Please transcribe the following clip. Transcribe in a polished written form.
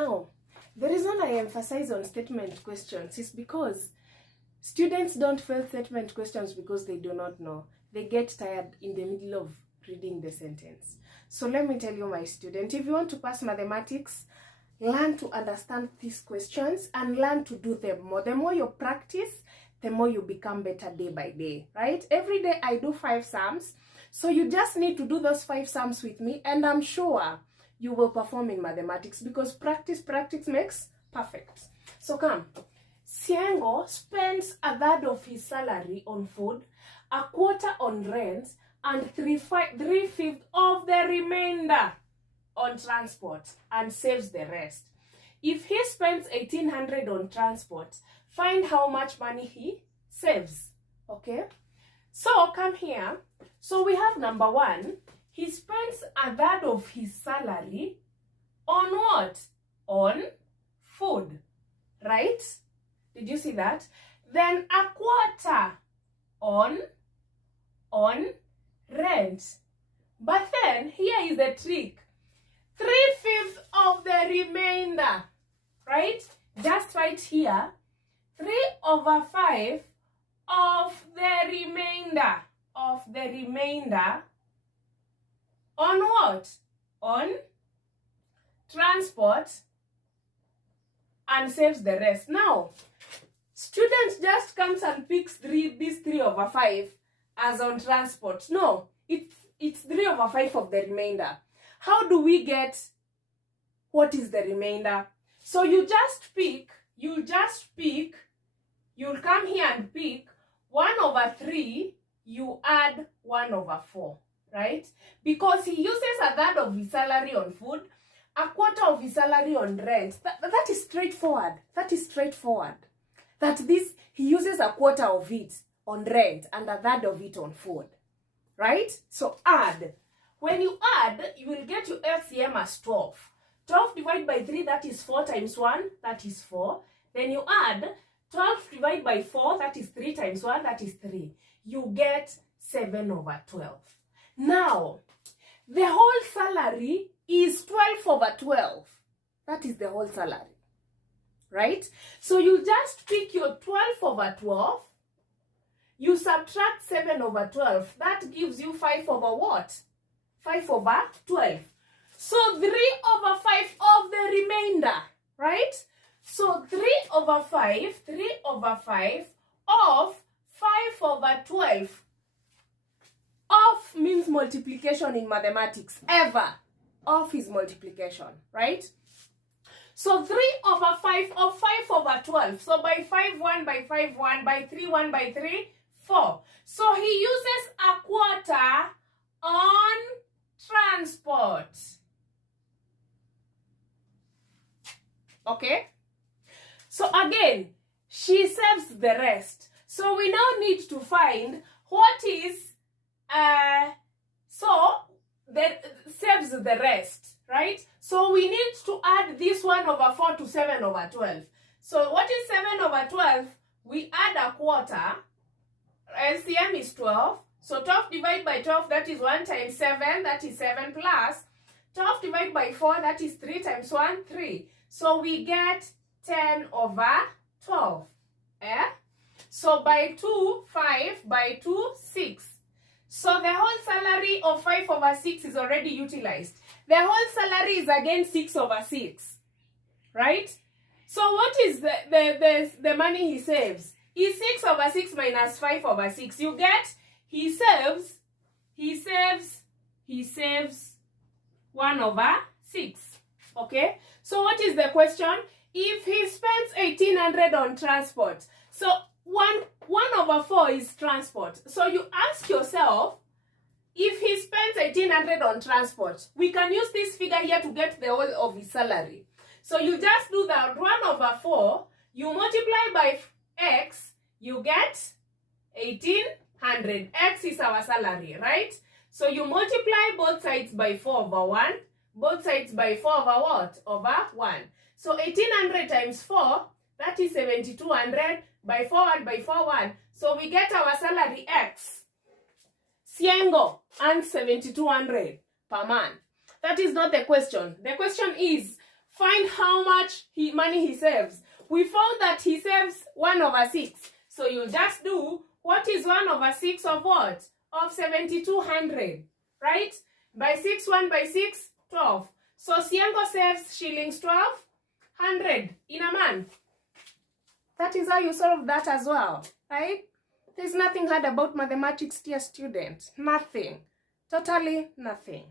Now, the reason I emphasize on statement questions is because students don't fail statement questions because they do not know. They get tired in the middle of reading the sentence. So let me tell you, my student, if you want to pass mathematics, learn to understand these questions and learn to do them more. The more you practice, the more you become better day by day, right? Every day I do 5 sums. So you just need to do those 5 sums with me, and I'm sure you will perform in mathematics because practice makes perfect. So come. Siengo spends a third of his salary on food, a quarter on rent, and 3/5 of the remainder on transport, and saves the rest. If he spends 1,800 on transport, find how much money he saves. Okay? So come here. So we have number 1. He spends a third of his salary on what? On food. Right? Did you see that? Then a quarter on rent. But then here is the trick. 3/5 of the remainder. Right? Just right here. 3/5 of the remainder. On what? On transport, and saves the rest. Now, student just comes and picks this 3/5 as on transport. No, it's 3/5 of the remainder. How do we get what is the remainder? So you'll come here and pick 1/3, you add 1/4, right? Because he uses a third of his salary on food, a quarter of his salary on rent. That is straightforward. That he uses a quarter of it on rent and a third of it on food, right? So add. When you add, you will get your LCM as 12. 12 divided by 3, that is 4 times 1, that is 4. Then you add 12 divided by 4, that is 3 times 1, that is 3. You get 7/12. Now, the whole salary is 12/12. That is the whole salary, right? So you just pick your 12/12. You subtract 7/12. That gives you 5/what? 5/12. So 3/5 of the remainder, right? So 3/5 of 5/12. Of means multiplication in mathematics. Ever. Of is multiplication, right? So 3/5 of 5/12. So by 5, 1, by 5, 1, by 3, 1, by 3, 4. So he uses a quarter on transport. Okay? So again, she saves the rest. So we now need to find what is saves the rest, right? So we need to add this 1/4 to 7/12. So what is 7/12? We add a quarter. LCM is 12. So 12 divided by 12, that is 1 times 7, that is 7 plus 12 divided by 4, that is 3 times 1, 3. So we get 10/12. So by 2, 5, by 2, 6. So the whole salary of 5/6 is already utilized. The whole salary is again 6/6, right? So what is the money he saves? Is 6/6 minus 5/6. You get he saves 1/6. Okay? So what is the question? If he spends 1,800 on transport, so 1/4 is transport. So you ask yourself, if he spends 1,800 on transport, we can use this figure here to get the whole of his salary. So you just do that 1/4, you multiply by x, you get 1,800. X is our salary, right? So you multiply both sides by 4/1, both sides by 4/what? Over 1. So 1,800 times 4, that is 7,200 by 4 by 4/1. So we get our salary X. Siengo earns 7,200 per month. That is not the question. The question is, Find how much money he saves. We found that he saves 1/6. So you'll just do, what is 1/6 of what? Of 7,200, right? By 6, 1 by 6, 12. So Siango saves shillings 1,200 in a month. That is how you solve that as well, right? There's nothing hard about mathematics, dear students. Nothing. Totally nothing.